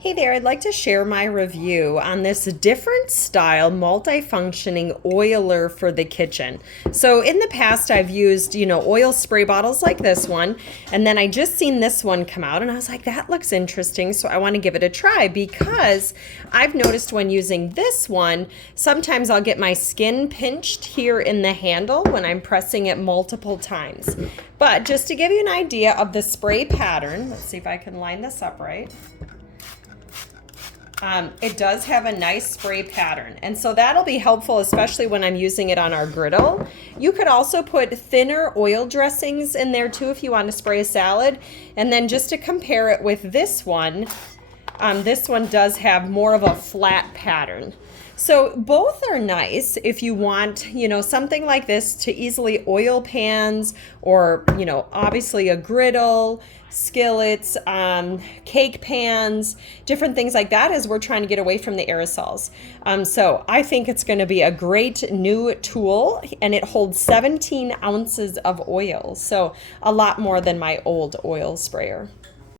Hey there, I'd like to share my review on this different style multifunctioning oiler for the kitchen. So in the past I've used, oil spray bottles like this one, and then I just seen this one come out and I was like, that looks interesting, so I want to give it a try because I've noticed when using this one, sometimes I'll get my skin pinched here in the handle when I'm pressing it multiple times. But just to give you an idea of the spray pattern, let's see if I can line this up right. It does have a nice spray pattern, and so that'll be helpful, especially when I'm using it on our griddle. You could also put thinner oil dressings in there too if you want to spray a salad. And then just to compare it with this one does have more of a flat pattern. So both are nice if you want, something like this to easily oil pans or, obviously a griddle, skillets, cake pans, different things like that as we're trying to get away from the aerosols. So I think it's going to be a great new tool, and it holds 17 ounces of oil. So a lot more than my old oil sprayer.